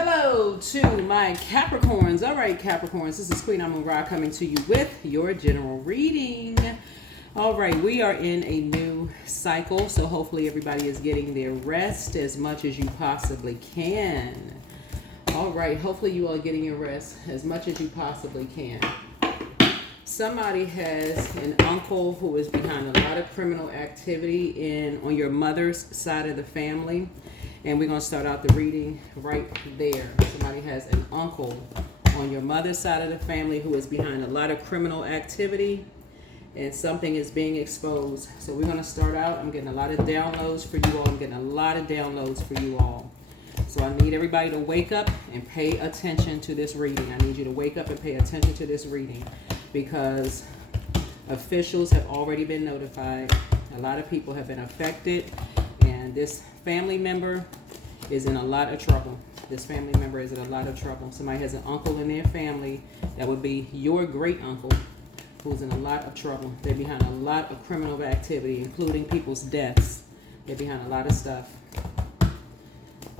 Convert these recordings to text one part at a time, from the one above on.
Hello to my Capricorns. All right, Capricorns, this is Queen Amun Ra coming to you with your general reading. All right, we are in a new cycle, so hopefully everybody is getting their rest as much as you possibly can. All right, hopefully you are getting your rest as much as you possibly can. Somebody has an uncle who is behind a lot of criminal activity on your mother's side of the family. And we're going to start out the reading right there. Somebody has an uncle on your mother's side of the family who is behind a lot of criminal activity, and something is being exposed. So we're going to start out. I'm getting a lot of downloads for you all. So I need everybody to wake up and pay attention to this reading. I need you to wake up and pay attention to this reading because officials have already been notified. A lot of people have been affected, and this family member is in a lot of trouble. Somebody has an uncle in their family that would be your great uncle who's in a lot of trouble. They're behind a lot of criminal activity, including people's deaths. They're behind a lot of stuff.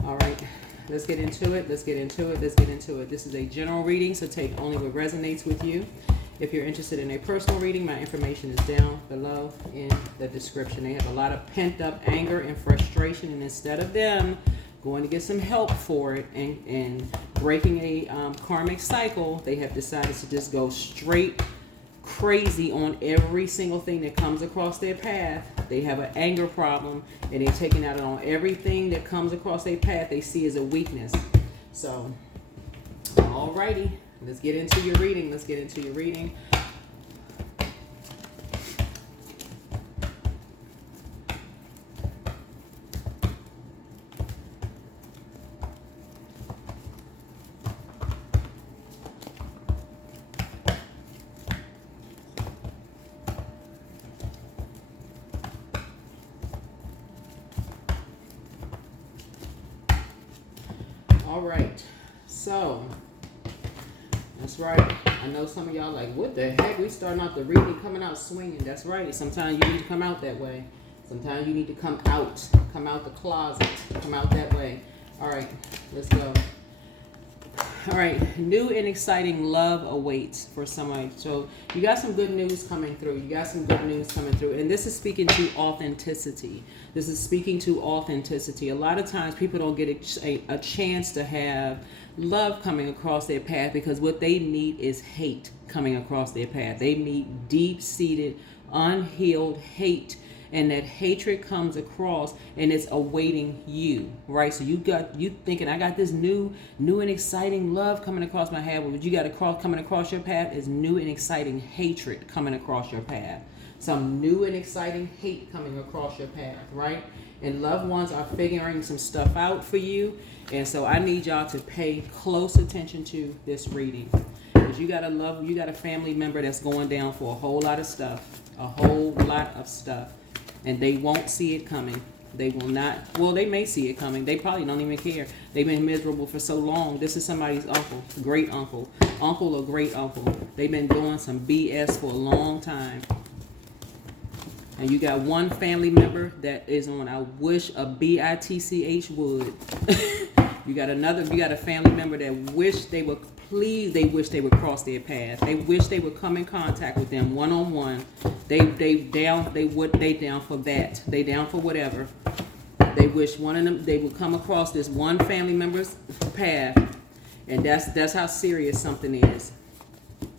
All right, let's get into it. This is a general reading, so take only what resonates with you. If you're interested in a personal reading, my information is down below in the description. They have a lot of pent-up anger and frustration, and instead of them going to get some help for it and breaking a karmic cycle, they have decided to just go straight crazy on every single thing that comes across their path. They have an anger problem, and they're taking out on everything that comes across their path they see as a weakness. So, alrighty. Let's get into your reading. All right. So, that's right. I know some of y'all like, what the heck? We starting out the reading coming out swinging. That's right. Sometimes you need to come out that way. Sometimes you need to come out the closet, come out that way. All right, let's go. All right, new and exciting love awaits for somebody. So you got some good news coming through. And this is speaking to authenticity. A lot of times people don't get a chance to have love coming across their path because what they meet is hate coming across their path. They meet deep-seated, unhealed hate, and that hatred comes across and it's awaiting you, right? So you thinking, I got this new and exciting love coming across my path. What you got coming across your path is new and exciting hatred coming across your path. Some new and exciting hate coming across your path, right? And loved ones are figuring some stuff out for you. And so I need y'all to pay close attention to this reading. Because you got a family member that's going down for a whole lot of stuff. And they won't see it coming. They will not. Well, they may see it coming. They probably don't even care. They've been miserable for so long. This is somebody's uncle, great uncle or great uncle. They've been doing some BS for a long time. And you got one family member that is on, I wish a BITCH would. You got a family member that wish they would cross their path. They wish they would come in contact with them one-on-one. They down for that. They down for whatever. They wish one of them, they would come across this one family member's path. And that's how serious something is.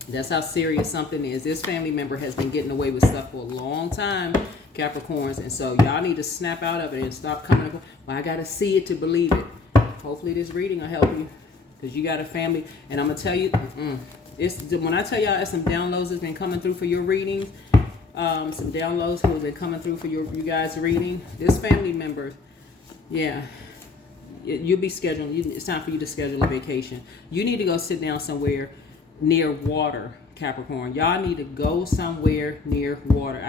This family member has been getting away with stuff for a long time, Capricorns. And so y'all need to snap out of it and stop coming. Well, I got to see it to believe it. Hopefully this reading will help you. Because you got a family, and I'm going to tell you, when I tell y'all there's some downloads that's been coming through for your readings, some downloads who have been coming through for you guys' reading, this family member, yeah, you'll be scheduling, it's time for you to schedule a vacation. You need to go sit down somewhere near water, Capricorn. Y'all need to go somewhere near water.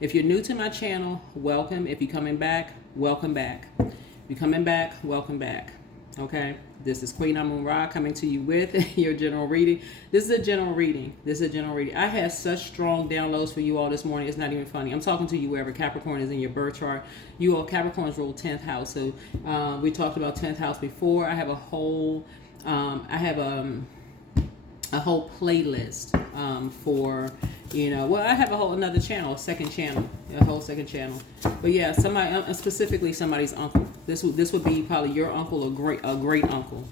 If you're new to my channel, welcome. If you're coming back, welcome back. If you're coming back, welcome back. Okay, this is Queen Amun Ra coming to you with your general reading. This is a general reading. I had such strong downloads for you all this morning. It's not even funny. I'm talking to you wherever Capricorn is in your birth chart. You all, Capricorns rule 10th house. So we talked about 10th house before. I have a whole, a whole playlist for, I have a whole another channel, a whole second channel. But yeah, somebody, specifically somebody's uncle. This would be probably your uncle or a great uncle.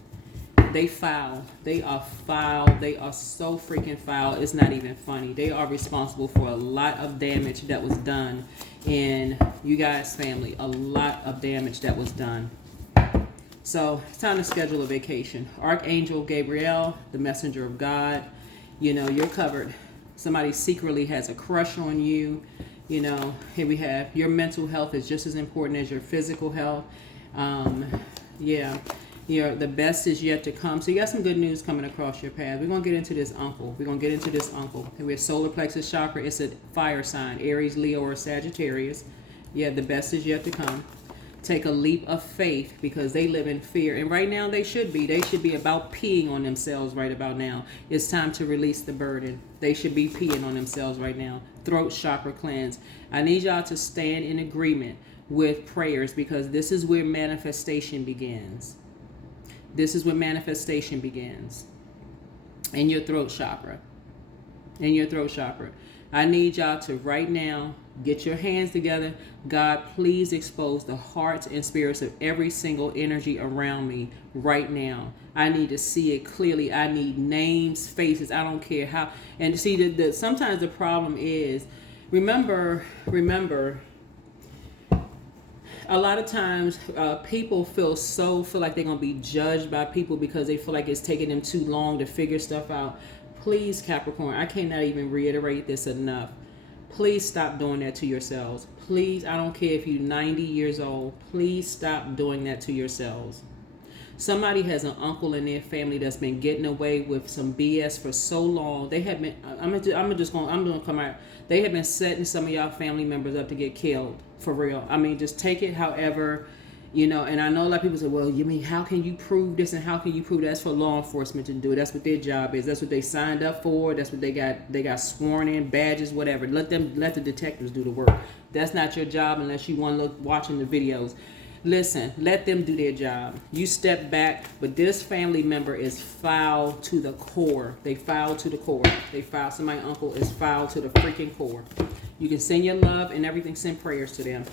They foul. They are foul. They are so freaking foul. It's not even funny. They are responsible for a lot of damage that was done in you guys' family. A lot of damage that was done. So it's time to schedule a vacation. Archangel Gabriel, the messenger of God. You're covered. Somebody secretly has a crush on you. Here we have your mental health is just as important as your physical health. The best is yet to come. So you got some good news coming across your path. We're going to get into this uncle. And we have solar plexus chakra. It's a fire sign. Aries, Leo, or Sagittarius. Yeah, the best is yet to come. Take a leap of faith because they live in fear. And right now they should be. They should be about peeing on themselves right about now. It's time to release the burden. They should be peeing on themselves right now. Throat chakra cleanse. I need y'all to stand in agreement with prayers because this is where manifestation begins. In your throat chakra. I need y'all to right now get your hands together. God, please expose the hearts and spirits of every single energy around me right now. I need to see it clearly. I need names, faces. I don't care how. And see, sometimes the problem is, remember, a lot of times people feel like they're going to be judged by people because they feel like it's taking them too long to figure stuff out. Please, Capricorn, I cannot even reiterate this enough. Please stop doing that to yourselves. Please, I don't care if you're 90 years old. Please stop doing that to yourselves. Somebody has an uncle in their family that's been getting away with some BS for so long. They have been, I'm going to come out. They have been setting some of y'all family members up to get killed, for real. I mean, just take it however, and I know a lot of people say, well, you mean, how can you prove this and how can you prove that's for law enforcement to do? That's what their job is. That's what they signed up for. That's what they got sworn in, badges, whatever. Let the detectives do the work. That's not your job unless you want to look watching the videos. Listen, let them do their job. You step back, but this family member is foul to the core. They foul to the core. My uncle is foul to the freaking core. You can send your love and everything. Send prayers to them.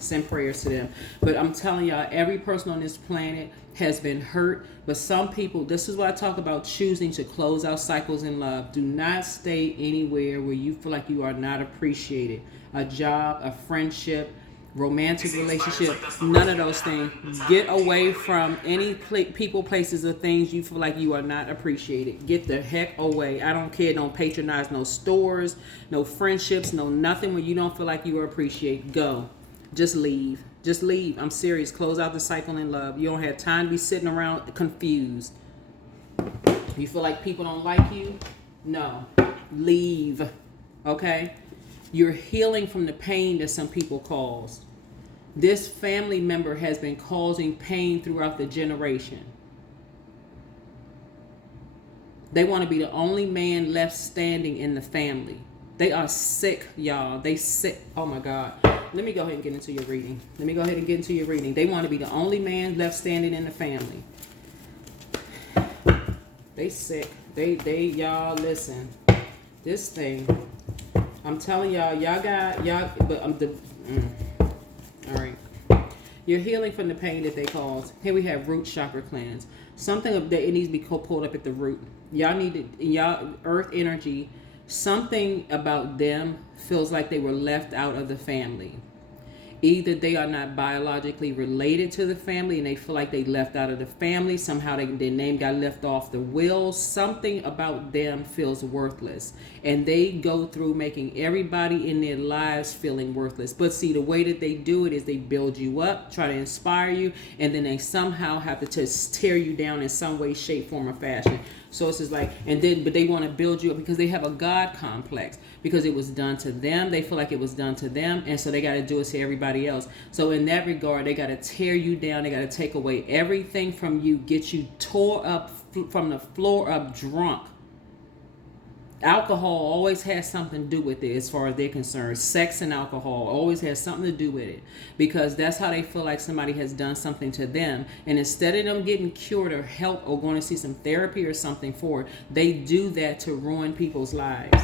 But I'm telling y'all, every person on this planet has been hurt. But some people, this is why I talk about choosing to close out cycles in love. Do not stay anywhere where you feel like you are not appreciated. A job, a friendship, romantic relationship, none of those things. Get away from any people, places, or things you feel like you are not appreciated. Get the heck away. I don't care. Don't patronize no stores, no friendships, no nothing when you don't feel like you are appreciated. Go. Just leave. I'm serious. Close out the cycle in love. You don't have time to be sitting around confused. You feel like people don't like you? No. Leave. Okay? You're healing from the pain that some people caused. This family member has been causing pain throughout the generation. They want to be the only man left standing in the family. They are sick, y'all. They sick. Oh my God. Let me go ahead and get into your reading. They want to be the only man left standing in the family. They sick. Y'all listen. This thing. I'm telling y'all but all right. You're healing from the pain that they caused. Here we have root chakra cleanse. Something that it needs to be pulled up at the root. Y'all earth energy, something about them feels like they were left out of the family. Either they are not biologically related to the family and they feel like they left out of the family. Somehow their name got left off the will. Something about them feels worthless. And they go through making everybody in their lives feeling worthless. But see, the way that they do it is they build you up, try to inspire you, and then they somehow have to just tear you down in some way, shape, form, or fashion. So it's just like, but they want to build you up because they have a God complex. Because it was done to them. They feel like it was done to them. And so they got to do it to everybody everybody else. So in that regard, they got to tear you down. They got to take away everything from you, get you tore up from the floor up drunk. Alcohol always has something to do with it as far as they're concerned. Sex and alcohol always has something to do with it, because that's how they feel like somebody has done something to them. And instead of them getting cured or help or going to see some therapy or something for it, they do that to ruin people's lives.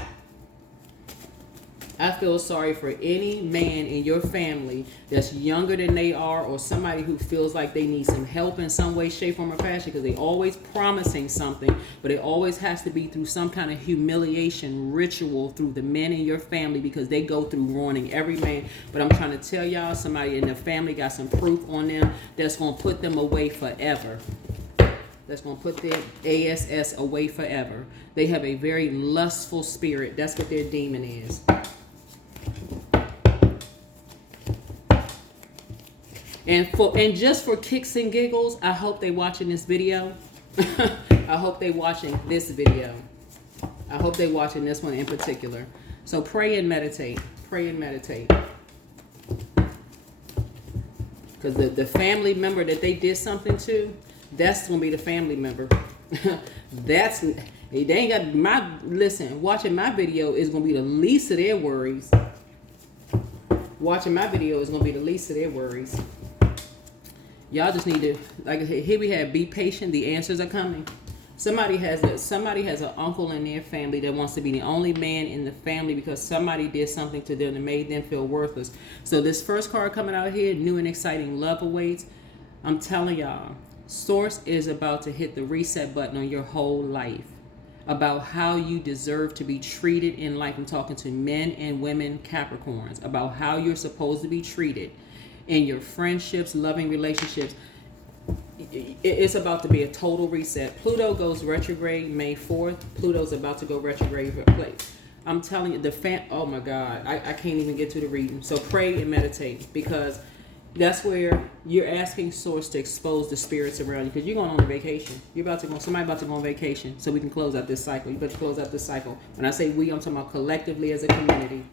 I feel sorry for any man in your family that's younger than they are, or somebody who feels like they need some help in some way, shape, form, or fashion, because they always promising something, but it always has to be through some kind of humiliation ritual through the men in your family, because they go through ruining every man. But I'm trying to tell y'all, somebody in the family got some proof on them that's going to put them away forever. That's going to put their ASS away forever. They have a very lustful spirit. That's what their demon is. And just for kicks and giggles, I hope they watching this video. I hope they watching this video. I hope they watching this one in particular. So pray and meditate. Pray and meditate. Because the family member that they did something to, that's going to be the family member. They ain't got listen, watching my video is going to be the least of their worries. Watching my video is going to be the least of their worries. Y'all just need to, like here we have, be patient. The answers are coming. Somebody has an uncle in their family that wants to be the only man in the family because somebody did something to them that made them feel worthless. So this first card coming out here, new and exciting love awaits. I'm telling y'all, Source is about to hit the reset button on your whole life, about how you deserve to be treated in life. I'm talking to men and women Capricorns, about how you're supposed to be treated in your friendships, loving relationships. It's about to be a total reset. Pluto goes retrograde May 4th. Pluto's about to go retrograde for a place. I'm telling you, oh my God, I can't even get to the reading. So pray and meditate, because that's where you're asking Source to expose the spirits around you, because you're going on a vacation. Somebody about to go on vacation, so we can close out this cycle. You better close out this cycle. When I say we, I'm talking about collectively as a community.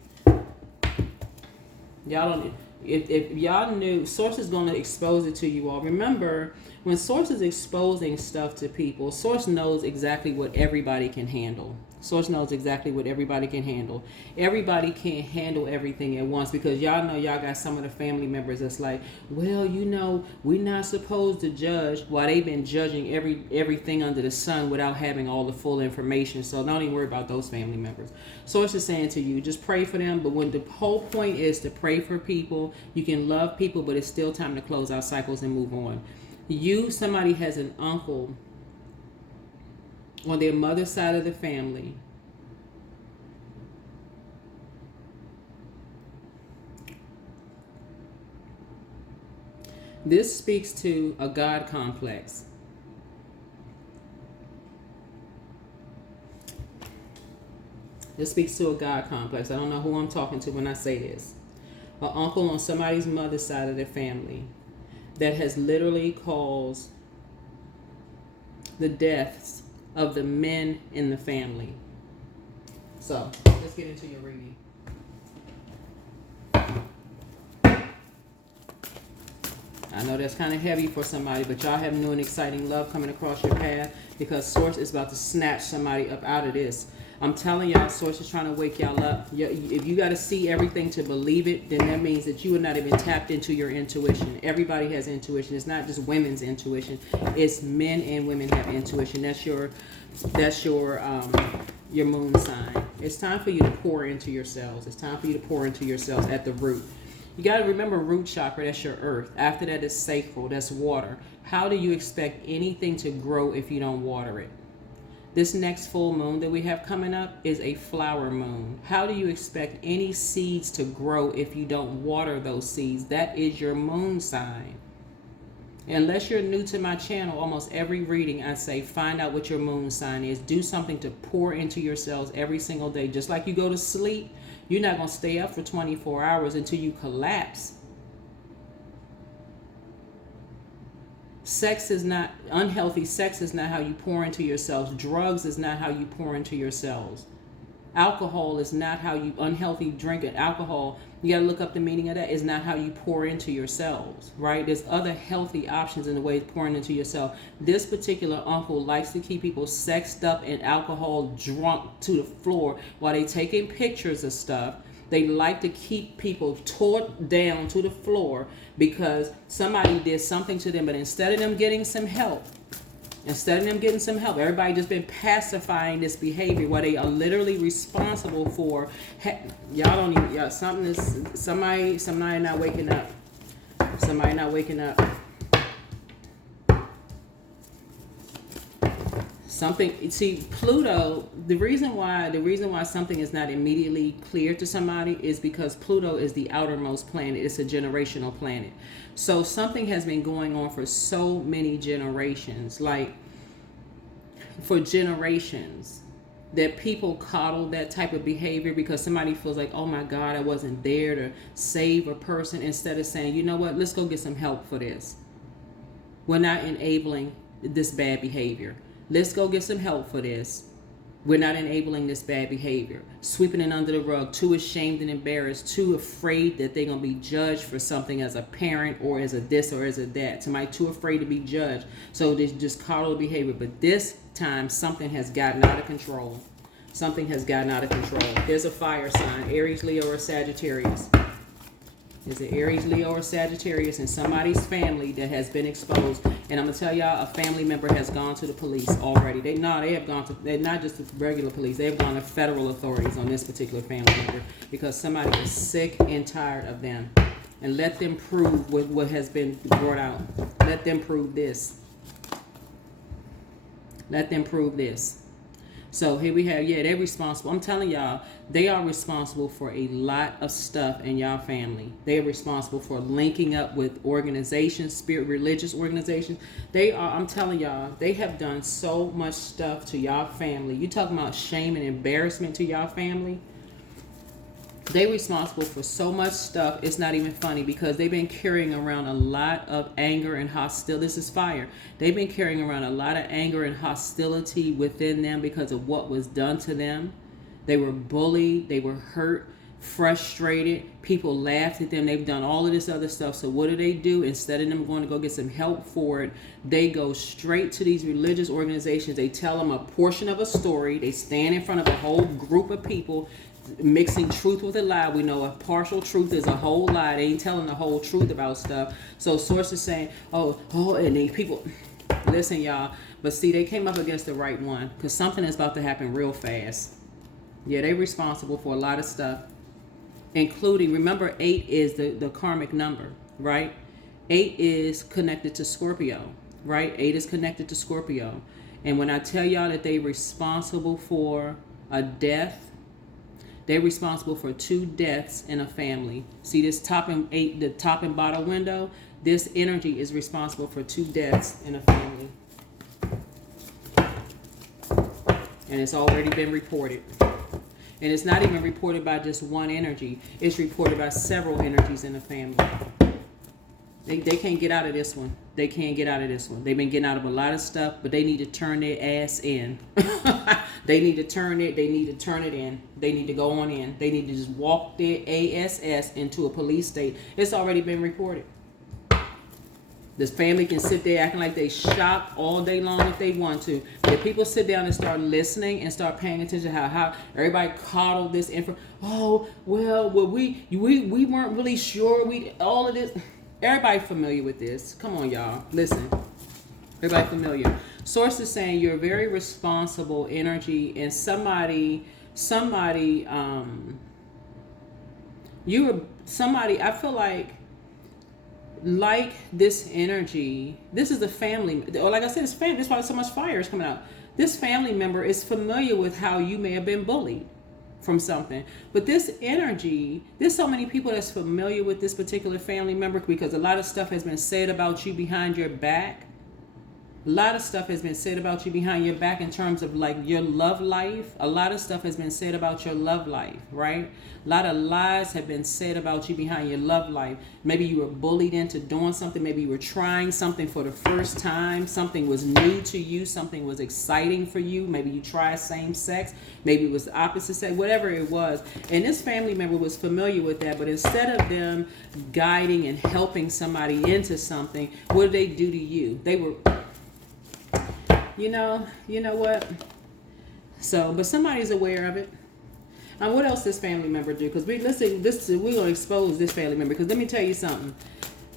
Y'all don't. If y'all knew, Source is going to expose it to you all. Remember, when Source is exposing stuff to people, Source knows exactly what everybody can handle. Source knows exactly what everybody can handle. Everybody can't handle everything at once, because y'all know y'all got some of the family members that's like, well, you know, we're not supposed to judge, while they've been judging everything under the sun without having all the full information. So don't even worry about those family members. Source is saying to you, just pray for them. But when the whole point is to pray for people, you can love people, but it's still time to close out cycles and move on. Somebody has an uncle on their mother's side of the family this speaks to a God complex. This speaks to a God complex. I don't know who I'm talking to when I say this. An uncle on somebody's mother's side of their family that has literally caused the deaths of the men in the family. So let's get into your reading. I know that's kind of heavy for somebody, but y'all have new and exciting love coming across your path, because Source is about to snatch somebody up out of this. I'm telling y'all, Source is trying to wake y'all up. If you got to see everything to believe it, then that means that you are not even tapped into your intuition. Everybody has intuition. It's not just women's intuition. It's men and women have intuition. That's your moon sign. It's time for you to pour into yourselves. It's time for you to pour into yourselves at the root. You got to remember, root chakra, that's your earth. After that is sacral, that's water. How do you expect anything to grow if you don't water it? This next full moon that we have coming up is a flower moon. How do you expect any seeds to grow if you don't water those seeds? That is your moon sign. Unless you're new to my channel, almost every reading I say, find out what your moon sign is. Do something to pour into yourselves every single day. Just like you go to sleep, you're not going to stay up for 24 hours until you collapse. Unhealthy sex is not how you pour into yourselves. Drugs is not how you pour into yourselves. Alcohol is not how you, unhealthy drinking alcohol, you got to look up the meaning of that, is not how you pour into yourselves, right? There's other healthy options in the way of pouring into yourself. This particular uncle likes to keep people sexed up and alcohol drunk to the floor while they taking pictures of stuff. They like to keep people tore down to the floor because somebody did something to them, but instead of them getting some help, everybody just been pacifying this behavior where they are literally responsible for, y'all don't even, y'all, somebody not waking up. Somebody not waking up. Something, see, Pluto, the reason why something is not immediately clear to somebody is because Pluto is the outermost planet. It's a generational planet. So something has been going on for so many generations, like for generations, that people coddle that type of behavior because somebody feels like, oh my God, I wasn't there to save a person, instead of saying, you know what, let's go get some help for this. We're not enabling this bad behavior. Let's go get some help for this. We're not enabling this bad behavior. Sweeping it under the rug, too ashamed and embarrassed, too afraid that they're going to be judged for something as a parent or as a this or as a that. Somebody too afraid to be judged. So they just coddle the behavior. But this time, something has gotten out of control. Something has gotten out of control. There's a fire sign, Aries, Leo, or Sagittarius. There's an Aries, Leo, or Sagittarius in somebody's family that has been exposed. And I'm going to tell y'all, a family member has gone to the police already. They have gone to, they're not just the regular police. They have gone to federal authorities on this particular family member because somebody is sick and tired of them. And let them prove what has been brought out. Let them prove this. Let them prove this. So here we have, they're responsible. I'm telling y'all, they are responsible for a lot of stuff in y'all family. They are responsible for linking up with organizations, religious organizations. I'm telling y'all, they have done so much stuff to y'all family. You talking about shame and embarrassment to y'all family? They're responsible for so much stuff. It's not even funny because they've been carrying around a lot of anger and hostility. This is fire. They've been carrying around a lot of anger and hostility within them because of what was done to them. They were bullied. They were hurt, frustrated. People laughed at them. They've done all of this other stuff. So what do? Instead of them going to go get some help for it, they go straight to these religious organizations. They tell them a portion of a story. They stand in front of a whole group of people, mixing truth with a lie. We know a partial truth is a whole lie. They ain't telling the whole truth about stuff. So sources saying, and these people, listen y'all, but see, they came up against the right one because something is about to happen real fast. Yeah, they're responsible for a lot of stuff, including, remember, 8 is the karmic number, right? 8 is connected to Scorpio, right? 8 is connected to Scorpio. And when I tell y'all that they're responsible for a death, they're responsible for 2 deaths in a family. See this top and bottom window? This energy is responsible for 2 deaths in a family. And it's already been reported. And it's not even reported by just one energy. It's reported by several energies in the family. They can't get out of this one. They can't get out of this one. They've been getting out of a lot of stuff, but they need to turn their ass in. They need to turn it in. They need to go on in. They need to just walk their ass into a police state. It's already been reported. This family can sit there acting like they shocked all day long if they want to. But if people sit down and start listening and start paying attention to how everybody coddled this info. Oh, well, we weren't really sure. All of this. Everybody familiar with this. Come on, y'all. Listen. Everybody familiar. Sources saying you're a very responsible energy, and I feel like this energy, this is the family, or like I said, it's family. That's why so much fire is coming out. This family member is familiar with how you may have been bullied from something. But this energy, there's so many people that's familiar with this particular family member because a lot of stuff has been said about you behind your back. A lot of stuff has been said about you behind your back in terms of like your love life. A lot of stuff has been said about your love life, right? A lot of lies have been said about you behind your love life. Maybe you were bullied into doing something. Maybe you were trying something for the first time. Something was new to you. Something was exciting for you. Maybe you tried same sex. Maybe it was the opposite sex, whatever it was. And this family member was familiar with that. But instead of them guiding and helping somebody into something, what did they do to you? They were... You know what? So, but somebody's aware of it. And what else this family member do? Because we're gonna expose this family member. Because let me tell you something.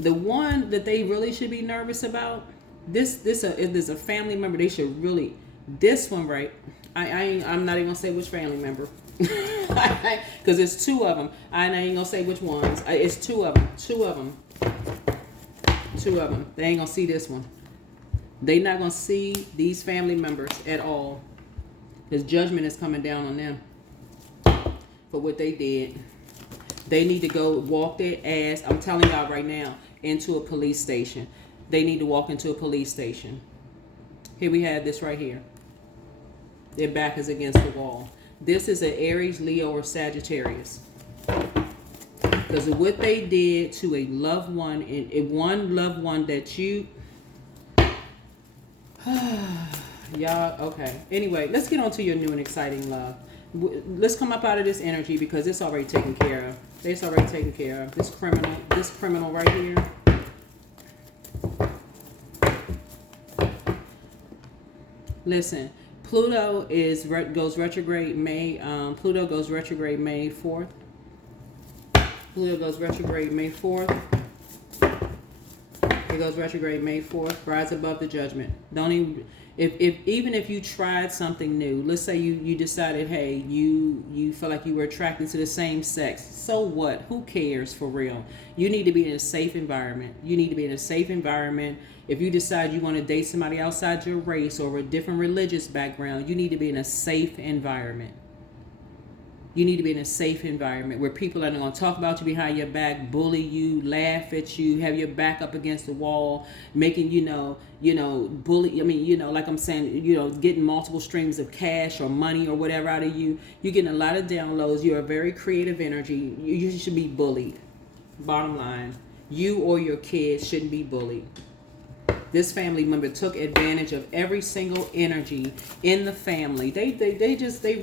The one that they really should be nervous about. If there's a family member, they should really. This one, right? I'm not even gonna say which family member. Because it's two of them. I ain't gonna say which ones. It's two of them. Two of them. They ain't gonna see this one. They not going to see these family members at all. Because judgment is coming down on them for what they did. They need to go walk their ass, I'm telling y'all right now, into a police station. They need to walk into a police station. Here we have this right here. Their back is against the wall. This is an Aries, Leo, or Sagittarius. Because of what they did to a loved one, and one loved one that you... Y'all, okay. Anyway, let's get on to your new and exciting love. Let's come up out of this energy because it's already taken care of. It's already taken care of. This criminal right here. Listen, Pluto goes retrograde May. Pluto goes retrograde May 4th. Pluto goes retrograde May 4th. It goes retrograde May 4th. Rise above the judgment. Don't even even if you tried something new. Let's say you decided, hey, you feel like you were attracted to the same sex. So what? Who cares for real? You need to be in a safe environment. You need to be in a safe environment. If you decide you want to date somebody outside your race or a different religious background, you need to be in a safe environment. You need to be in a safe environment where people are going to talk about you behind your back, bully you, laugh at you, have your back up against the wall, making, bully. I mean, like I'm saying, getting multiple streams of cash or money or whatever out of you. You're getting a lot of downloads. You're a very creative energy. You should be bullied. Bottom line, you or your kids shouldn't be bullied. This family member took advantage of every single energy in the family. They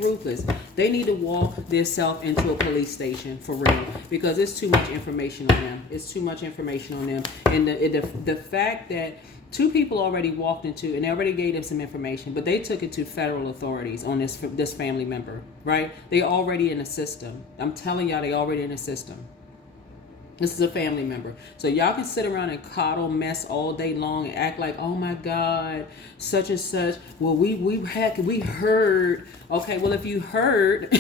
ruthless. They need to walk themselves into a police station for real because it's too much information on them. It's too much information on them. And the fact that two people already walked into and they already gave them some information, but they took it to federal authorities on this family member, right? They already in the system. I'm telling y'all, they already in the system. This is a family member. So y'all can sit around and coddle mess all day long and act like, oh my God, such and such. Well, we heard. Okay, well, if you heard.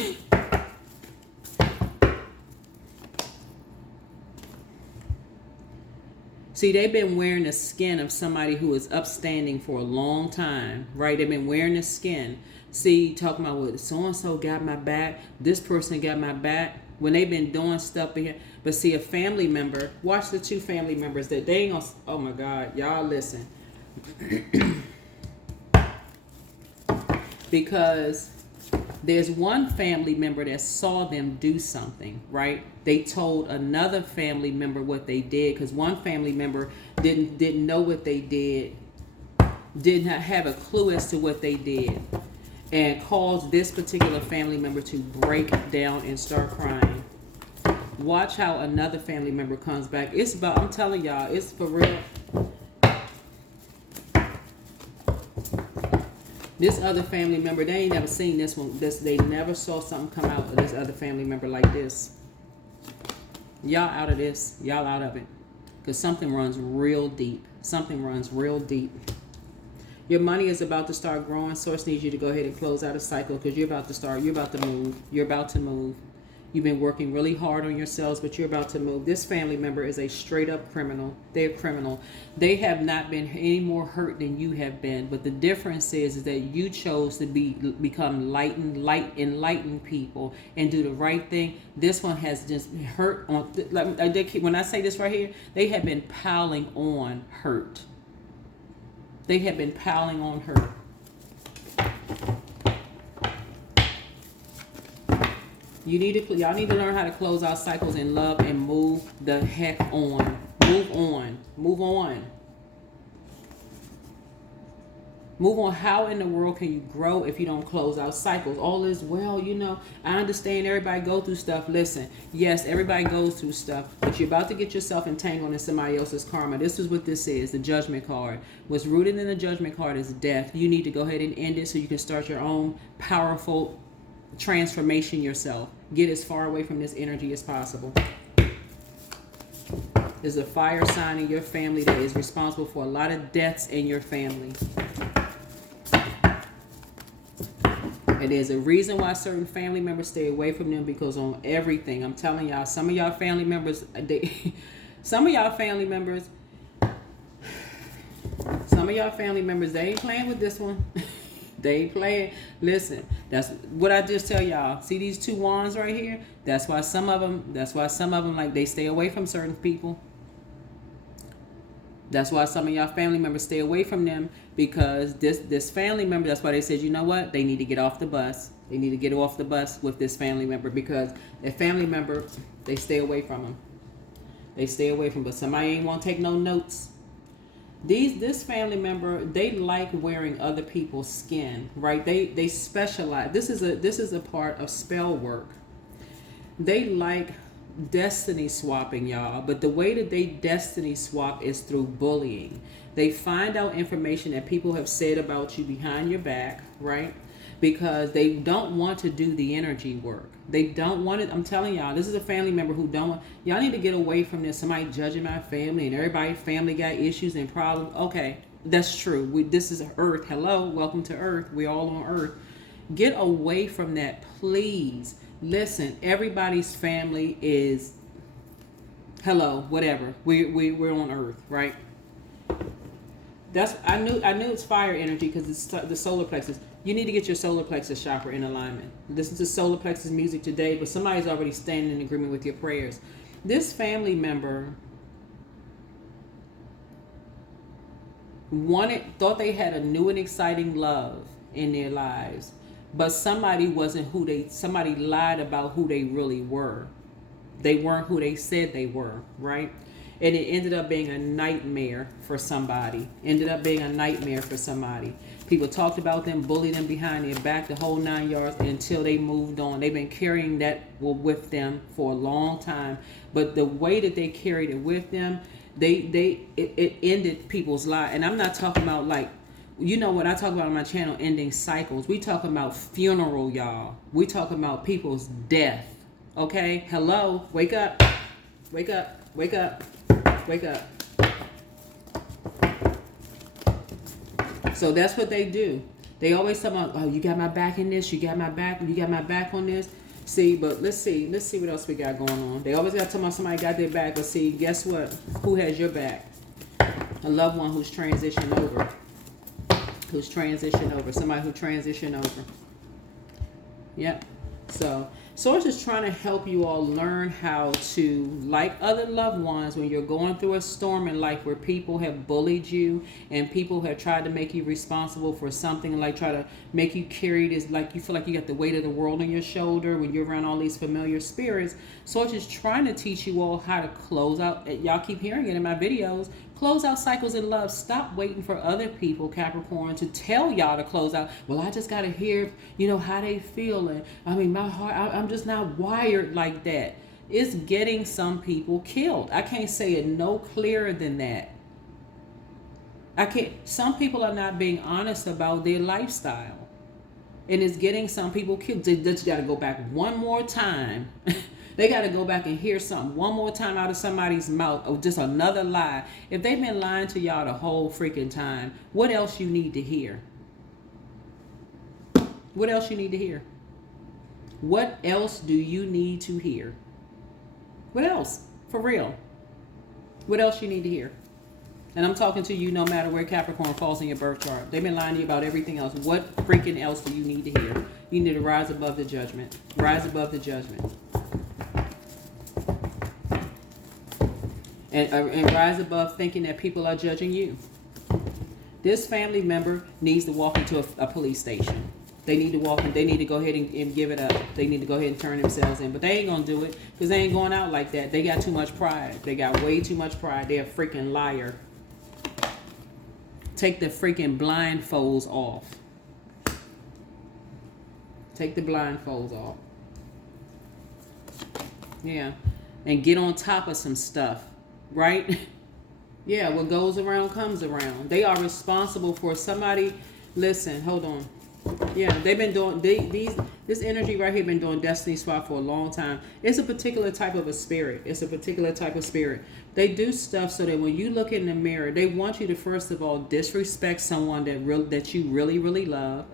See, they've been wearing the skin of somebody who is upstanding for a long time, right? They've been wearing the skin. See, talking about what so-and-so got my back. This person got my back. When they've been doing stuff in here. But see, a family member, watch the two family members that they ain't gonna, oh my God, y'all listen. Because there's one family member that saw them do something, right? They told another family member what they did because one family member didn't know what they did, did not have a clue as to what they did, and caused this particular family member to break down and start crying. Watch how another family member comes back. It's about, I'm telling y'all, it's for real. This other family member, they ain't never seen this one. They never saw something come out of this other family member like this. Y'all out of this. Y'all out of it. Because something runs real deep. Something runs real deep. Your money is about to start growing. Source needs you to go ahead and close out a cycle because you're about to move. You're about to move. You've been working really hard on yourselves, but you're about to move. This family member is a straight up criminal. They're a criminal. They have not been any more hurt than you have been. But the difference is that you chose to become enlightened people and do the right thing. This one has just hurt on. When I say this right here, they have been piling on hurt. They have been piling on her. Y'all need to learn how to close out cycles in love and move the heck on. Move on. Move on. Move on. How in the world can you grow if you don't close out cycles? All is well, you know. I understand everybody go through stuff. Listen, yes, everybody goes through stuff, but you're about to get yourself entangled in somebody else's karma. This is what this is, the judgment card. What's rooted in the judgment card is death. You need to go ahead and end it so you can start your own powerful transformation yourself. Get as far away from this energy as possible. There's a fire sign in your family that is responsible for a lot of deaths in your family. And there's a reason why certain family members stay away from them, because on everything, I'm telling y'all, some of y'all family members, they ain't playing with this one. They ain't playing. Listen, that's what I just tell y'all. See these two wands right here? That's why some of them, like, they stay away from certain people. That's why some of y'all family members stay away from them, because this family member, that's why they said, you know what? They need to get off the bus. They need to get off the bus with this family member, because their family member, they stay away from them. They stay away from them. But somebody ain't want to take no notes. This family member, they like wearing other people's skin, right? They specialize. This is a part of spell work. They like destiny swapping, y'all, but the way that they destiny swap is through bullying. They find out information that people have said about you behind your back, right? Because they don't want to do the energy work. They don't want it. I'm telling y'all, this is a family member who don't want. Y'all need to get away from this. Somebody judging my family and everybody's family got issues and problems. Okay, that's true. This is Earth. Hello, welcome to Earth. We're all on Earth. Get away from that, please. Listen, everybody's family is, hello, whatever. We're on Earth, right? I knew it's fire energy because it's the solar plexus. You need to get your solar plexus chakra in alignment. Listen to solar plexus music today, but somebody's already standing in agreement with your prayers. This family member thought they had a new and exciting love in their lives, but somebody lied about who they really were. They weren't who they said they were, right? And it ended up being a nightmare for somebody. People talked about them, bullied them behind their back, the whole 9 yards, until they moved on. They've been carrying that with them for a long time. But the way that they carried it with them, it ended people's lives. And I'm not talking about, like, you know what I talk about on my channel, ending cycles. We talking about funeral, y'all. We talking about people's death. Okay? Hello? Wake up. Wake up. Wake up. Wake up. So that's what they do. They always talk about, oh, you got my back in this, you got my back on this. See, but let's see what else we got going on. They always got to talk about somebody got their back, but see, guess what? Who has your back? A loved one who's transitioned over. Somebody who transitioned over. Yep. So Source is trying to help you all learn how to, like other loved ones, when you're going through a storm in life where people have bullied you and people have tried to make you responsible for something, like try to make you carry this, like you feel like you got the weight of the world on your shoulder when you're around all these familiar spirits. Source is trying to teach you all how to close out. Y'all keep hearing it in my videos. Close out cycles in love. Stop waiting for other people, Capricorn, to tell y'all to close out. Well, I just got to hear, how they feeling. I mean, my heart, I'm just not wired like that. It's getting some people killed. I can't say it no clearer than that. Some people are not being honest about their lifestyle. And it's getting some people killed. They just got to go back one more time. They got to go back and hear something one more time out of somebody's mouth, or just another lie. If they've been lying to y'all the whole freaking time, what else you need to hear? What else you need to hear? What else do you need to hear? What else? For real. What else you need to hear? And I'm talking to you no matter where Capricorn falls in your birth chart. They've been lying to you about everything else. What freaking else do you need to hear? You need to rise above the judgment. Rise above the judgment. And rise above thinking that people are judging you. This family member needs to walk into a police station. They need to walk in. They need to go ahead and give it up. They need to go ahead and turn themselves in. But they ain't going to do it because they ain't going out like that. They got too much pride. They got way too much pride. They're a freaking liar. Take the freaking blindfolds off. Take the blindfolds off. Yeah. And get on top of some stuff. Right? Yeah, what goes around comes around. They are responsible for somebody. Listen, hold on. Yeah, they've been doing this energy right here been doing destiny swap for a long time. It's a particular type of a spirit. It's a particular type of spirit. They do stuff so that when you look in the mirror, they want you to first of all disrespect someone that you really, really love.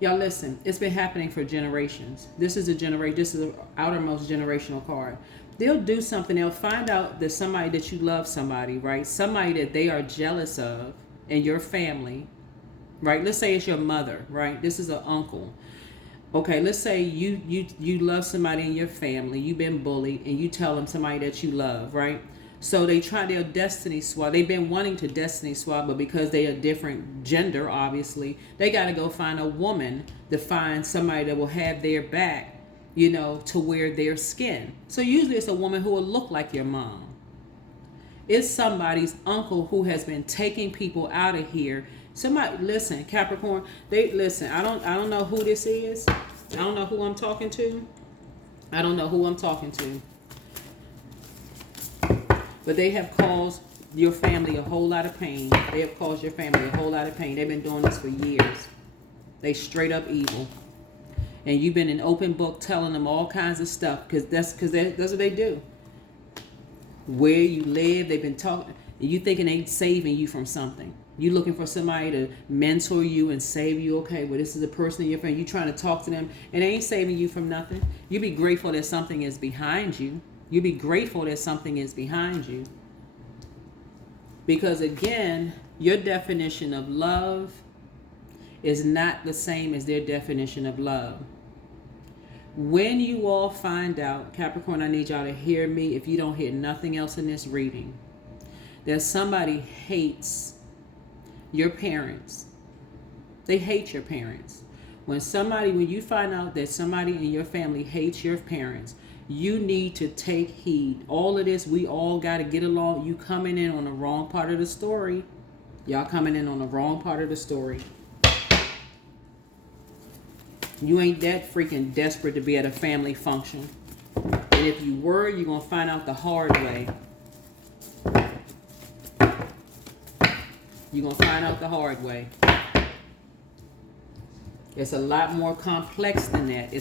Y'all listen, it's been happening for generations. This is an outermost generational card. They'll do something, they'll find out that somebody that you love somebody, right? Somebody that they are jealous of in your family. Right, let's say it's your mother, right? This is an uncle. Okay, let's say you love somebody in your family, you've been bullied, and you tell them somebody that you love, right? So they try their destiny swap. They've been wanting to destiny swap, but because they are different gender, obviously, they got to go find a woman to find somebody that will have their back, to wear their skin. So usually it's a woman who will look like your mom. It's somebody's uncle who has been taking people out of here. Somebody, listen, Capricorn, I don't know who this is. I don't know who I'm talking to. But they have caused your family a whole lot of pain. They've been doing this for years. They straight up evil. And you've been an open book telling them all kinds of stuff because that's what they do. Where you live, they've been talking. You thinking they saving you from something. You looking for somebody to mentor you and save you. Okay, well, this is a person in your family. You trying to talk to them, and they ain't saving you from nothing. You be grateful that something is behind you. Because again, your definition of love is not the same as their definition of love. When you all find out, Capricorn, I need y'all to hear me if you don't hear nothing else in this reading, that somebody hates your parents. They hate your parents. When you find out that somebody in your family hates your parents, you need to take heed. All of this, we all got to get along. You coming in on the wrong part of the story. Y'all coming in on the wrong part of the story. You ain't that freaking desperate to be at a family function. And if you were, you're going to find out the hard way. It's a lot more complex than that.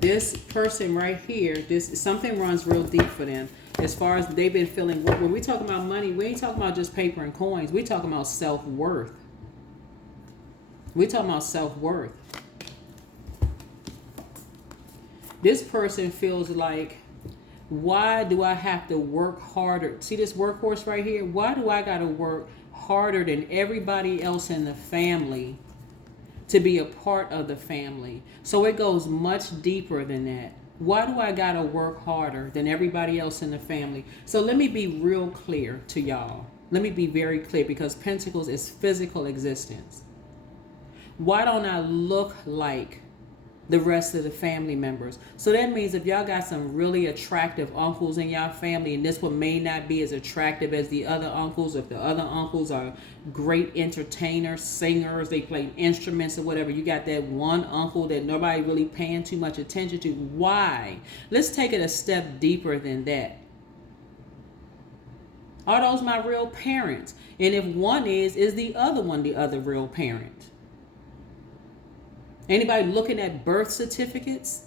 This person right here, something runs real deep for them. As far as they've been feeling, when we talk about money, we ain't talking about just paper and coins. We talking about self-worth. This person feels like, why do I have to work harder? See this workhorse right here? Why do I got to work harder than everybody else in the family to be a part of the family? So it goes much deeper than that. Why do I got to work harder than everybody else in the family? So let me be real clear to y'all. Let me be very clear, because Pentacles is physical existence. Why don't I look like the rest of the family members? So that means if y'all got some really attractive uncles in y'all family, and this one may not be as attractive as the other uncles, if the other uncles are great entertainers, singers, they play instruments or whatever, you got that one uncle that nobody really paying too much attention to. Why? Let's take it a step deeper than that. Are those my real parents? And if one is the other one the other real parent? Anybody looking at birth certificates?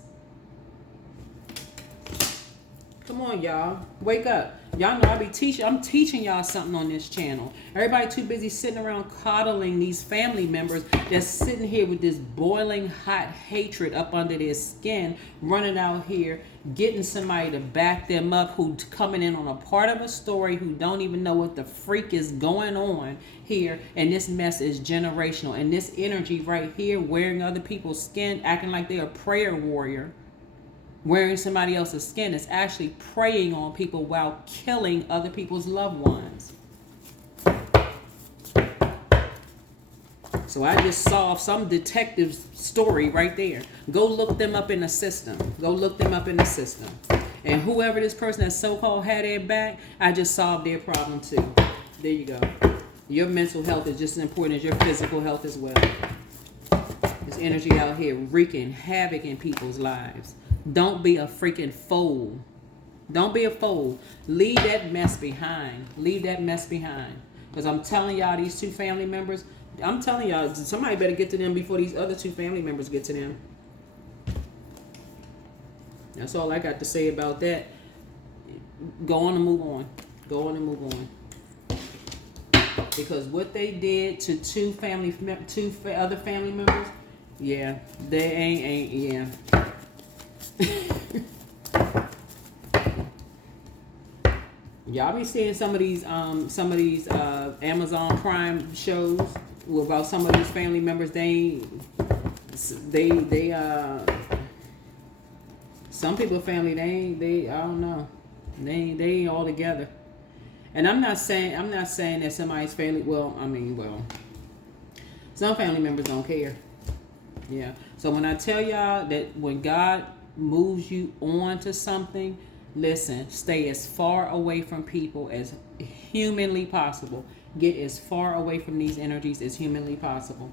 Come on, y'all. Wake up. Y'all know I'm teaching y'all something on this channel. Everybody too busy sitting around coddling these family members that's sitting here with this boiling hot hatred up under their skin, running out here, getting somebody to back them up, who coming in on a part of a story, who don't even know what the freak is going on here. And this mess is generational. And this energy right here, wearing other people's skin, acting like they're a prayer warrior, wearing somebody else's skin, is actually preying on people while killing other people's loved ones. So I just solved some detective's story right there. Go look them up in the system. Go look them up in the system. And whoever this person that so-called had their back, I just solved their problem too. There you go. Your mental health is just as important as your physical health as well. This energy out here wreaking havoc in people's lives. Don't be a freaking fool. Don't be a fool. Leave that mess behind. Leave that mess behind. Because I'm telling y'all, these two family members, I'm telling y'all, somebody better get to them before these other two family members get to them. That's all I got to say about that. Go on and move on. Go on and move on. Because what they did to two other family members, yeah, they ain't yeah. Y'all be seeing some of these Amazon Prime shows about some of these family members. Some people family they I don't know, they ain't all together. And I'm not saying that somebody's family. Some family members don't care. Yeah. So when I tell y'all that when God moves you on to something, listen, stay as far away from people as humanly possible. Get as far away from these energies as humanly possible.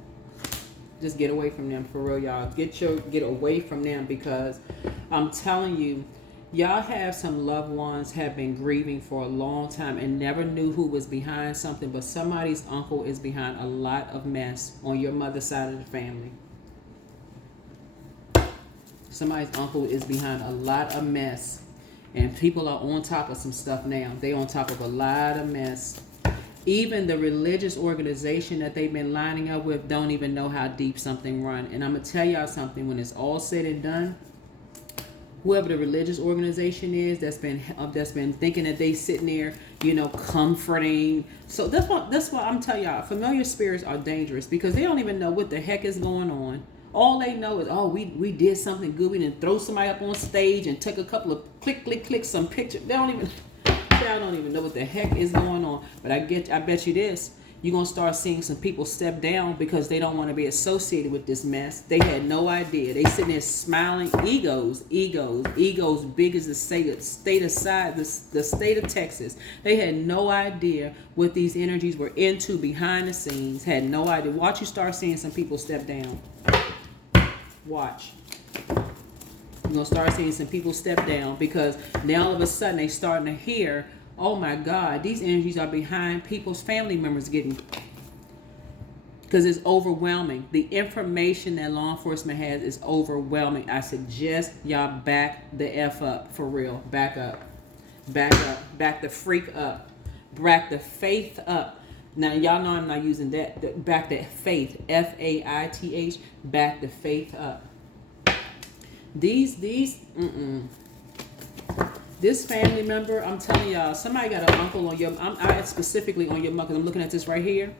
Just get away from them, for real, y'all. Get away from them, because I'm telling you, y'all have some loved ones have been grieving for a long time and never knew who was behind something, but somebody's uncle is behind a lot of mess on your mother's side of the family. Somebody's uncle is behind a lot of mess. And people are on top of some stuff now. They on top of a lot of mess. Even the religious organization that they've been lining up with don't even know how deep something run. And I'm going to tell y'all something. When it's all said and done, whoever the religious organization is that's been thinking that they sitting there, comforting. So that's why I'm telling y'all, familiar spirits are dangerous, because they don't even know what the heck is going on. All they know is, we did something good. We didn't throw somebody up on stage and took a couple of click some pictures. Y'all don't even know what the heck is going on. But I bet you this, you're going to start seeing some people step down because they don't want to be associated with this mess. They had no idea. They sitting there smiling. Egos big as the state of Texas. They had no idea what these energies were into behind the scenes. Had no idea. Watch you start seeing some people step down. Watch. You're going to start seeing some people step down, because now all of a sudden they starting to hear, oh my God, these energies are behind people's family members getting, because it's overwhelming. The information that law enforcement has is overwhelming. I suggest y'all back the F up, for real. Back up. Back the freak up. Back the faith up. Now, y'all know I'm not using that. Back that faith, Faith, back the faith up. This family member, I'm telling y'all, somebody got an uncle on I specifically on your mother, because I'm looking at this right here.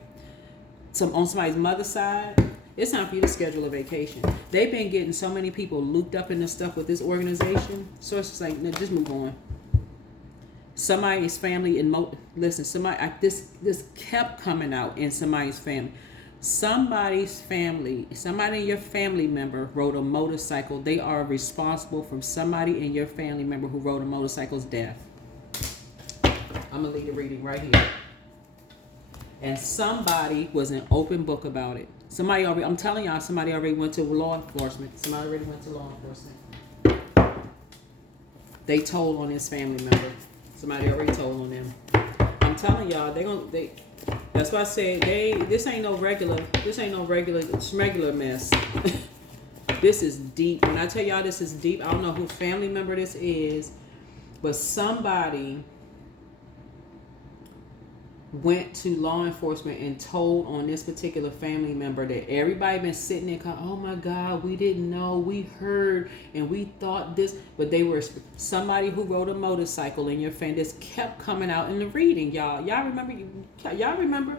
On somebody's mother's side, it's time for you to schedule a vacation. They've been getting so many people looped up in this stuff with this organization, so it's just like, no, just move on. Somebody's family this kept coming out in somebody's family. Somebody in your family member rode a motorcycle. They are responsible for somebody in your family member who rode a motorcycle's death. I'm going to leave the reading right here. And somebody was an open book about it. I'm telling y'all, somebody already went to law enforcement. They told on this family member. Somebody already told on them. I'm telling y'all, that's why I said this ain't no regular, it's regular mess. This is deep. When I tell y'all this is deep, I don't know whose family member this is, but somebody went to law enforcement and told on this particular family member that everybody been sitting there going, oh my God, we didn't know, we heard, and we thought this, but they were somebody who rode a motorcycle in your family. This kept coming out in the reading, y'all. Y'all remember?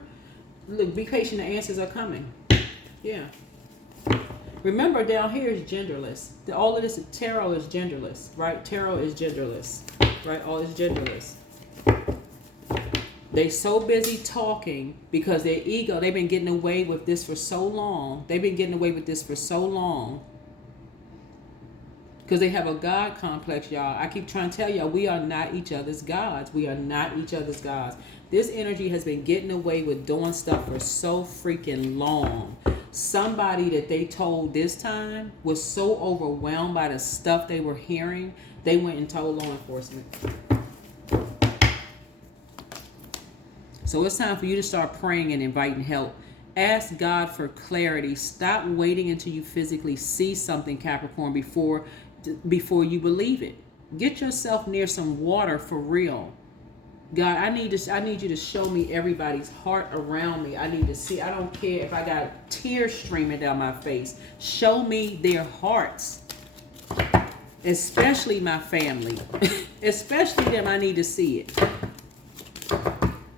Look, be patient, the answers are coming. Yeah. Remember, down here is genderless. All of this, tarot is genderless, right? Tarot is genderless, right? All is genderless. They so busy talking because their ego, they've been getting away with this for so long. They've been getting away with this for so long. Because they have a God complex, y'all. I keep trying to tell y'all, we are not each other's gods. We are not each other's gods. This energy has been getting away with doing stuff for so freaking long. Somebody that they told this time was so overwhelmed by the stuff they were hearing, they went and told law enforcement. So it's time for you to start praying and inviting help. Ask God for clarity. Stop waiting until you physically see something, Capricorn, before you believe it. Get yourself near some water for real. God, I need you to show me everybody's heart around me. I need to see. I don't care if I got tears streaming down my face. Show me their hearts. Especially my family. Especially them, I need to see it.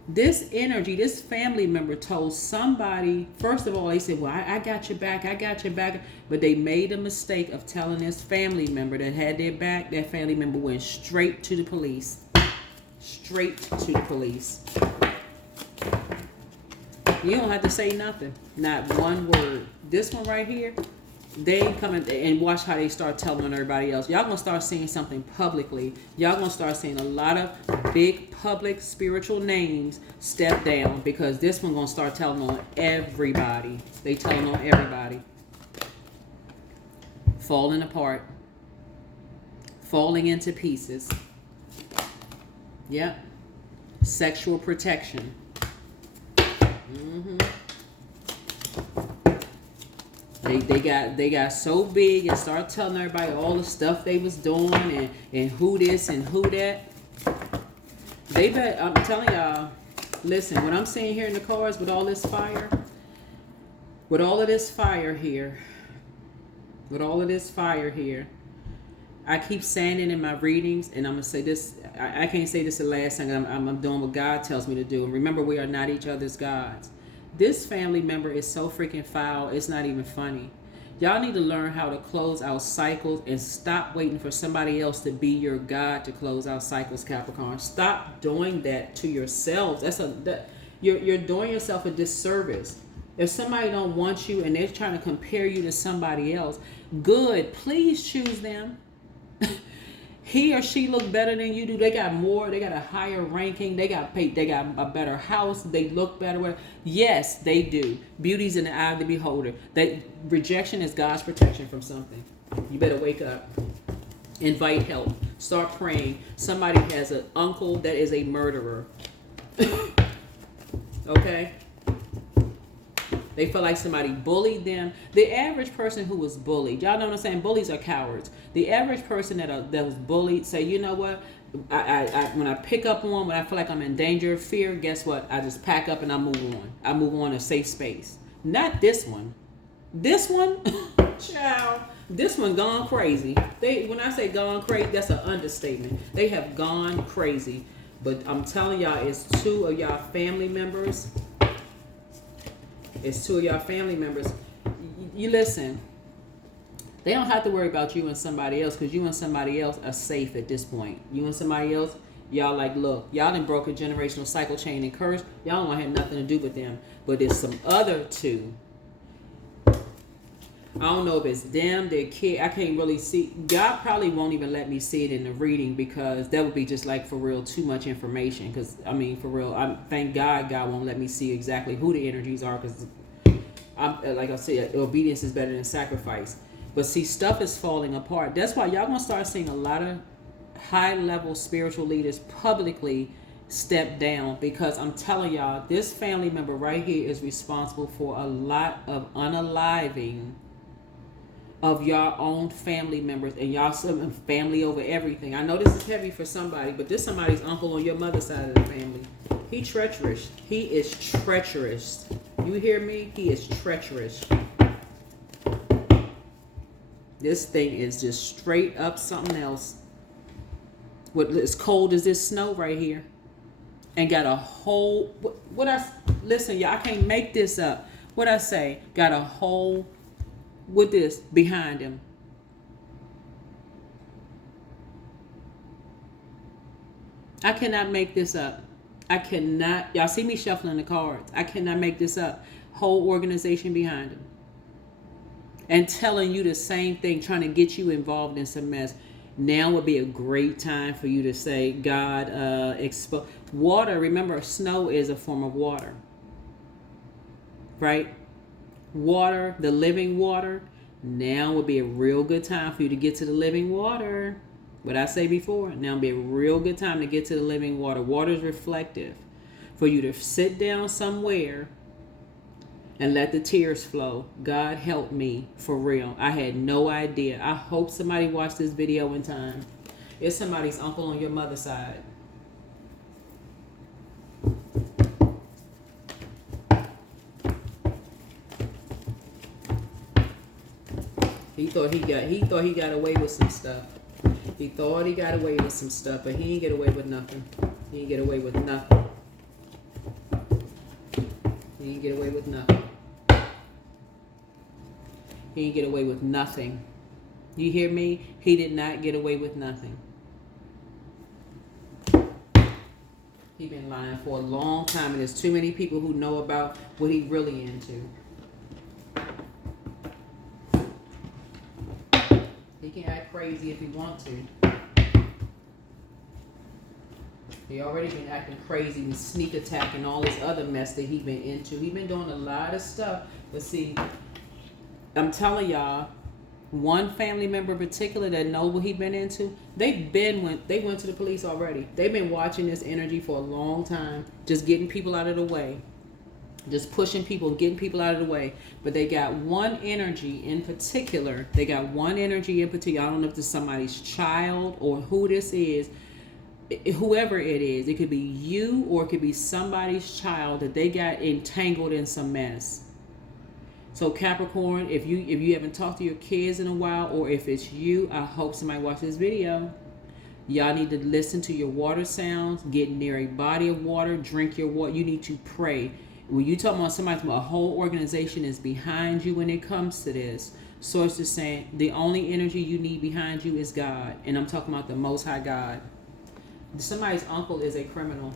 This energy, this family member told somebody, first of all, they said, well, I got your back, I got your back. But they made a mistake of telling this family member that had their back. That family member went straight to the police. Straight to the police. You don't have to say nothing. Not one word. This one right here, they come in and watch how they start telling everybody else. Y'all gonna start seeing something publicly. Y'all gonna start seeing a lot of big public spiritual names step down, because this one gonna start telling on everybody. They telling on everybody. Falling apart. Falling into pieces. Yep. Sexual protection. They got so big and started telling everybody all the stuff they was doing and who this and who that. I'm telling y'all, listen, what I'm seeing here in the cards with all this fire, with all of this fire here, I keep saying it in my readings, and I'm going to say this, I can't say this the last time. I'm doing what God tells me to do. And remember, we are not each other's gods. This family member is so freaking foul, it's not even funny. Y'all need to learn how to close out cycles and stop waiting for somebody else to be your God to close out cycles, Capricorn. Stop doing that to yourselves. You're doing yourself a disservice. If somebody don't want you and they're trying to compare you to somebody else, good, please choose them. He or she look better than you do. They got more. They got a higher ranking. They got paid. They got a better house. They look better. Yes, they do. Beauty's in the eye of the beholder. That rejection is God's protection from something. You better wake up. Invite help. Start praying. Somebody has an uncle that is a murderer. Okay? They feel like somebody bullied them. The average person who was bullied, y'all know what I'm saying? Bullies are cowards. The average person that was bullied say, you know what? I when I pick up on, when I feel like I'm in danger, fear, guess what? I just pack up and I move on. I move on to a safe space. Not this one. This one, child. This one gone crazy. When I say gone crazy, that's an understatement. They have gone crazy. But I'm telling y'all, it's two of y'all family members. It's two of y'all family members. You listen. They don't have to worry about you and somebody else, because you and somebody else are safe at this point. You and somebody else, y'all like, look, y'all done broke a generational cycle chain and curse. Y'all don't have nothing to do with them. But there's some other two. I don't know if it's them, their kid. I can't really see. God probably won't even let me see it in the reading, because that would be just like, for real, too much information. Because, I mean, for real, thank God won't let me see exactly who the energies are, because, like I said, obedience is better than sacrifice. But see, stuff is falling apart. That's why y'all going to start seeing a lot of high-level spiritual leaders publicly step down, because I'm telling y'all, this family member right here is responsible for a lot of unaliving of y'all own family members, and y'all family over everything. I know this is heavy for somebody, but this somebody's uncle on your mother's side of the family. He treacherous. He is treacherous. You hear me? He is treacherous. This thing is just straight up something else. What as cold as this snow right here, and got a whole. Listen, y'all, I can't make this up. What I say? Got a whole. With this behind him. I cannot make this up. I cannot, y'all see me shuffling the cards. I cannot make this up. Whole organization behind him. And telling you the same thing, trying to get you involved in some mess. Now would be a great time for you to say, God, expose. Water, remember, snow is a form of water. Right? Water, the living water. Now would be a real good time for you to get to the living water. What I say before, now would be a real good time to get to the living water. Water is reflective. For you to sit down somewhere and let the tears flow. God help me, for real. I had no idea. I hope somebody watched this video in time. It's somebody's uncle on your mother's side. He thought he got away with some stuff. He thought he got away with some stuff, but he didn't get away with nothing. He didn't get away with nothing. He didn't get away with nothing. He didn't get away with nothing. You hear me? He did not get away with nothing. He been lying for a long time, and there's too many people who know about what he really into. He can act crazy if he want to. He already been acting crazy and sneak attacking all this other mess that he been into. He been doing a lot of stuff. But see, I'm telling y'all, one family member in particular that know what he been into, they went to the police already. They've been watching this energy for a long time, just getting people out of the way. Just pushing people, getting people out of the way. But they got one energy in particular. I don't know if this is somebody's child or who this is. Whoever it is. It could be you or it could be somebody's child that they got entangled in some mess. So Capricorn, if you haven't talked to your kids in a while, or if it's you, I hope somebody watched this video. Y'all need to listen to your water sounds. Get near a body of water. Drink your water. You need to pray. When you talk about somebody, a whole organization is behind you when it comes to this. Source is saying the only energy you need behind you is God. And I'm talking about the Most High God. Somebody's uncle is a criminal.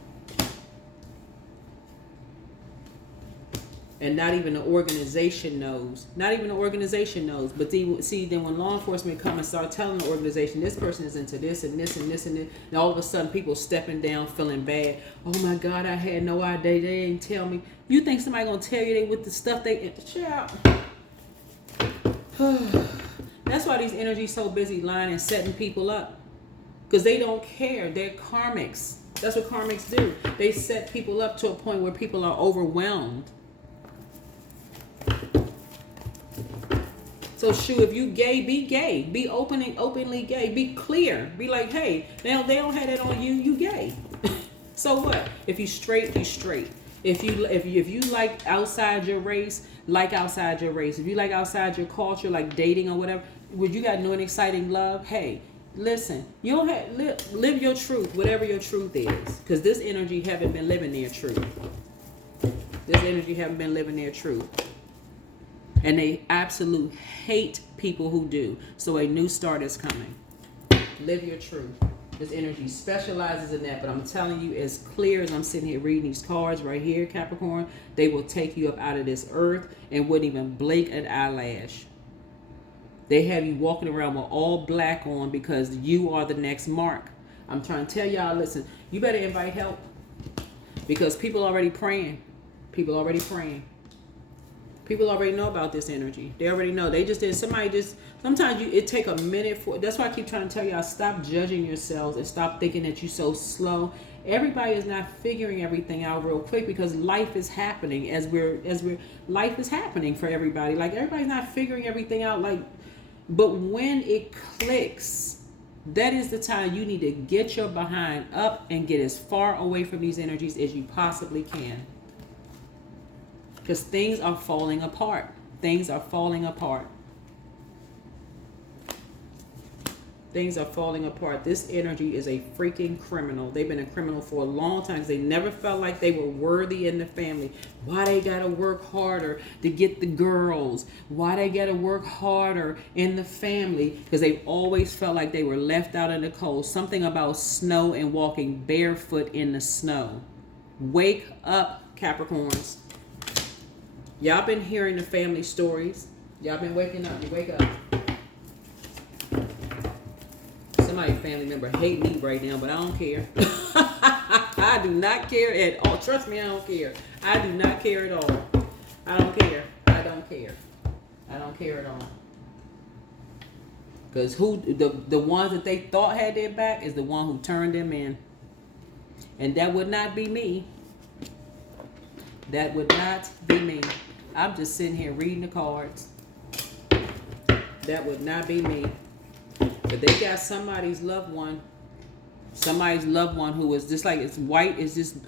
And not even the organization knows. But then when law enforcement come and start telling the organization, this person is into this and this and this and this, and all of a sudden people stepping down feeling bad. Oh my God, I had no idea. They didn't tell me. You think somebody gonna tell you they with the stuff they child? That's why these energies so busy lying and setting people up. Because they don't care. They're karmics. That's what karmics do. They set people up to a point where people are overwhelmed. So shoot, if you gay, be gay. Be openly gay. Be clear. Be like, hey, they don't have that on you. You gay. So what? If you straight, you straight. If you like outside your race, like outside your race. If you like outside your culture, like dating or whatever, would you got new and exciting love? Hey, listen, you don't have live your truth, whatever your truth is, because this energy haven't been living their truth. And they absolutely hate people who do. So a new start is coming. Live your truth. This energy specializes in that. But I'm telling you, as clear as I'm sitting here reading these cards right here, Capricorn, they will take you up out of this earth and wouldn't even blink an eyelash. They have you walking around with all black on because you are the next mark. I'm trying to tell y'all, listen, you better invite help. Because people already praying. People already know about this energy. They already know. They just did. Sometimes it take a minute for. That's why I keep trying to tell y'all, stop judging yourselves and stop thinking that you're so slow. Everybody is not figuring everything out real quick because life is happening life is happening for everybody. Like everybody's not figuring everything out. But when it clicks, that is the time you need to get your behind up and get as far away from these energies as you possibly can. Because things are falling apart. Things are falling apart. This energy is a freaking criminal. They've been a criminal for a long time because they never felt like they were worthy in the family. Why they got to work harder to get the girls? Why they got to work harder in the family? Because they always felt like they were left out in the cold. Something about snow and walking barefoot in the snow. Wake up, Capricorns. Y'all been hearing the family stories. Y'all been waking up. You wake up. Somebody family member hate me right now, but I don't care. I do not care at all. Trust me, I don't care. I do not care at all. I don't care. I don't care. I don't care at all. Because the ones that they thought had their back is the one who turned them in. And that would not be me. That would not be me. I'm just sitting here reading the cards. That would not be me. But they got somebody's loved one who is just like, it's white, is just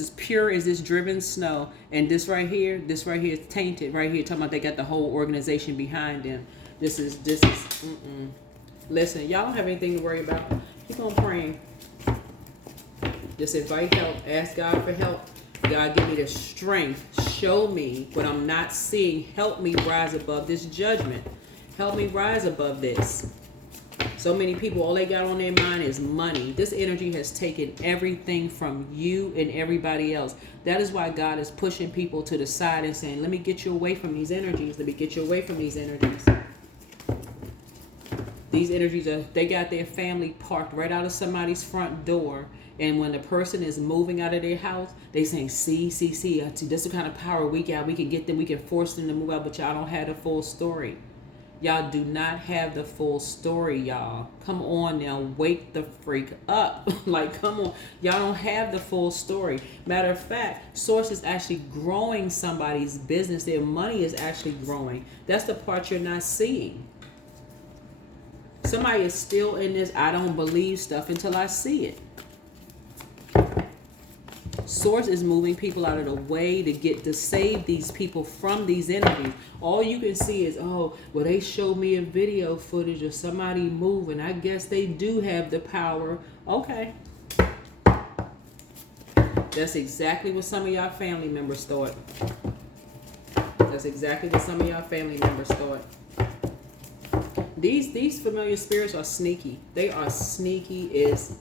as pure as this driven snow. And this right here is tainted right here. Talking about they got the whole organization behind them. This is Listen, y'all don't have anything to worry about. Keep on praying. Just invite help. Ask God for help. God, give me the strength. Show me what I'm not seeing. Help me rise above this judgment. Help me rise above this. So many people, all they got on their mind is money. This energy has taken everything from you and everybody else. That is why God is pushing people to the side and saying, let me get you away from these energies. Let me get you away from these energies. These energies, they got their family parked right out of somebody's front door. And when the person is moving out of their house, they saying, see, this is the kind of power we got. We can get them, we can force them to move out, but y'all don't have the full story. Y'all do not have the full story, y'all. Come on now, wake the freak up. Like, come on. Y'all don't have the full story. Matter of fact, Source is actually growing somebody's business. Their money is actually growing. That's the part you're not seeing. Somebody is still in this, I don't believe stuff until I see it. Source is moving people out of the way to save these people from these energies. All you can see is, oh, well, they showed me a video footage of somebody moving. I guess they do have the power. Okay. That's exactly what some of y'all family members thought. That's exactly what some of y'all family members thought. These familiar spirits are sneaky. They are sneaky as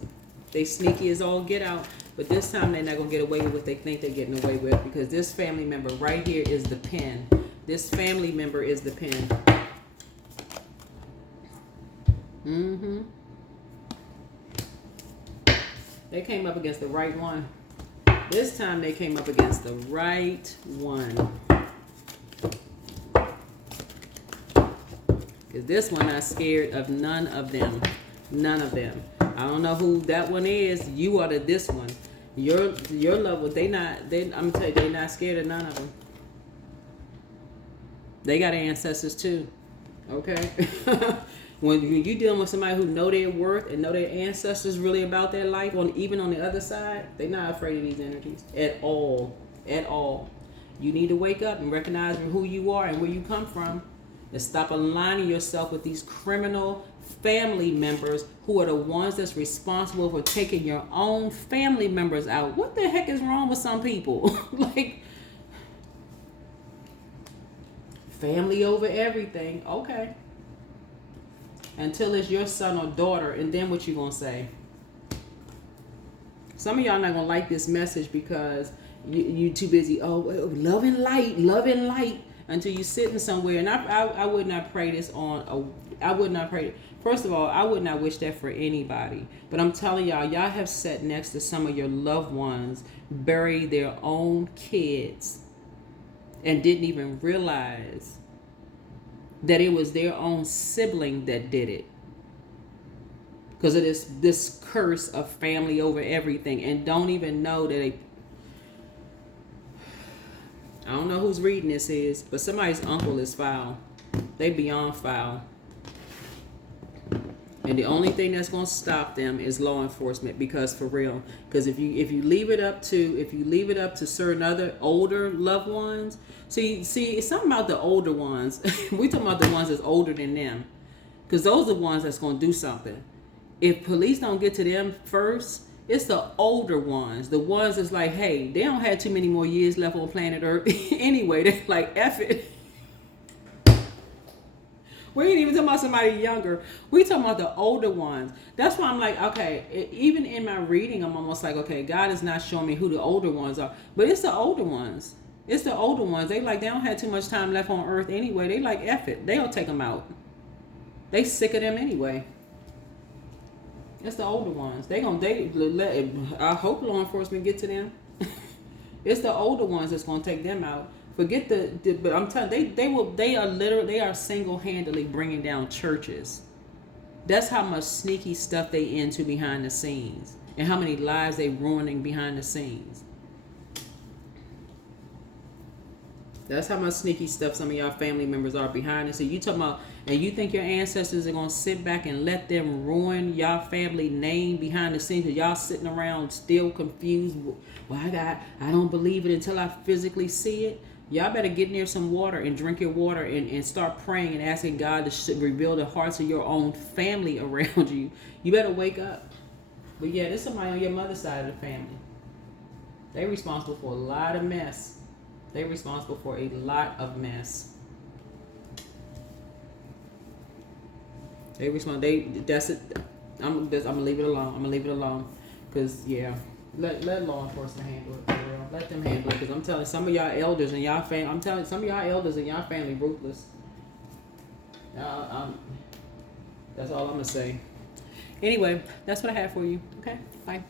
all get out. But this time they're not going to get away with what they think they're getting away with, because this family member right here is the pen. This family member is the pen. They came up against the right one. This time they came up against the right one. Because this one not scared of none of them. None of them. I don't know who that one is. You are this one. Your loved one, I'm telling you, they not scared of none of them. They got ancestors too. Okay? When you dealing with somebody who know their worth and know their ancestors really about their life, even on the other side, they're not afraid of these energies at all. At all. You need to wake up and recognize who you are and where you come from. And stop aligning yourself with these criminal family members who are the ones that's responsible for taking your own family members out. What the heck is wrong with some people? Like, family over everything. Okay. Until it's your son or daughter, and then what you gonna say? Some of y'all not gonna like this message because you too busy. Oh, love and light. Until you sitting somewhere, and I would not pray this on. I would not pray. First of all, I would not wish that for anybody. But I'm telling y'all have sat next to some of your loved ones bury their own kids and didn't even realize that it was their own sibling that did it. Because of this curse of family over everything, and don't even know that I don't know whose reading this is, but somebody's uncle is foul. They beyond foul. And the only thing that's going to stop them is law enforcement, because for real, because if you leave it up to certain other older loved ones, see it's something about the older ones. We talking about the ones that's older than them, because those are the ones that's going to do something. If police don't get to them first, it's the older ones, the ones that's like, hey, they don't have too many more years left on planet Earth anyway. They're like, F it. We ain't even talking about somebody younger. We talking about the older ones. That's why I'm like, okay, even in my reading, I'm almost like, okay, God is not showing me who the older ones are. But it's the older ones. It's the older ones. They don't have too much time left on earth anyway. They like, F it. They'll take them out. They sick of them anyway. It's the older ones. I hope law enforcement get to them. It's the older ones that's gonna take them out. Forget but I'm telling they are single-handedly bringing down churches. That's how much sneaky stuff they into behind the scenes, and how many lives they ruining behind the scenes. That's how much sneaky stuff some of y'all family members are behind it. So you talking about, and you think your ancestors are gonna sit back and let them ruin y'all family name behind the scenes? Cause y'all sitting around still confused. Well, I don't believe it until I physically see it. Y'all better get near some water and drink your water and start praying and asking God to reveal the hearts of your own family around you. You better wake up. But yeah, there's somebody on your mother's side of the family. They responsible for a lot of mess. They're responsible for a lot of mess. That's it. I'm gonna leave it alone. Cause yeah, let law enforcement handle it. For real. Let them handle it. Cause I'm telling some of y'all elders in y'all family ruthless. That's all I'm gonna say. Anyway, that's what I have for you. Okay, bye.